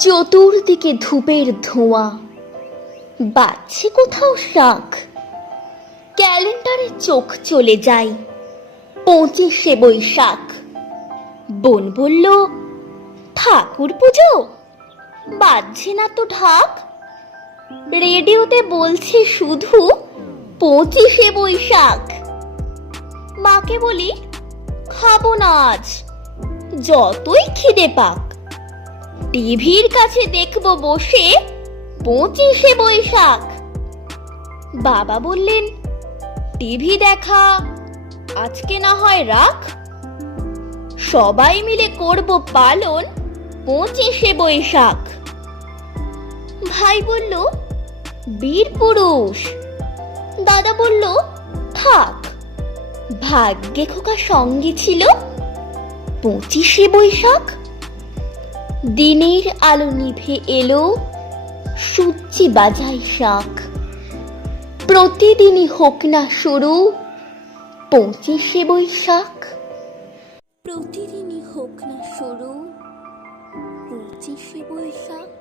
চতুর্দিকে ধূপের ধোঁয়া। বাজছে কোথাও শাঁখ ক্যালেন্ডারে চোখ চলে যায় পঁচিশে বৈশাখ। বোন বলল, ঠাকুর পুজো? বাজছে না তো ঢাক? রেডিওতে বলছে শুধু, পঁচিশে বৈশাখ। মাকে বলি, খাব না আজ। যতই খিদে পাক টিভির কাছে দেখব বসে পঁচিশে বৈশাখ। বাবা বললেন, টিভি দেখা, আজকে না হয় রাখ। সবাই মিলে করব পালন পঁচিশে বৈশাখ। ভাই বলল, বীর পুরুষ। দাদা বলল, থাক, ভাগ্যে খোকা সঙ্গে ছিল পঁচিশে বৈশাখ। দিনের আলো নিভে এলো সূর্যি বাজাই শাক। প্রতিদিনই হোক না শুরু পঁচিশে বৈশাখ। প্রতিদিনই হোক না শুরু পঁচিশে বৈশাখ।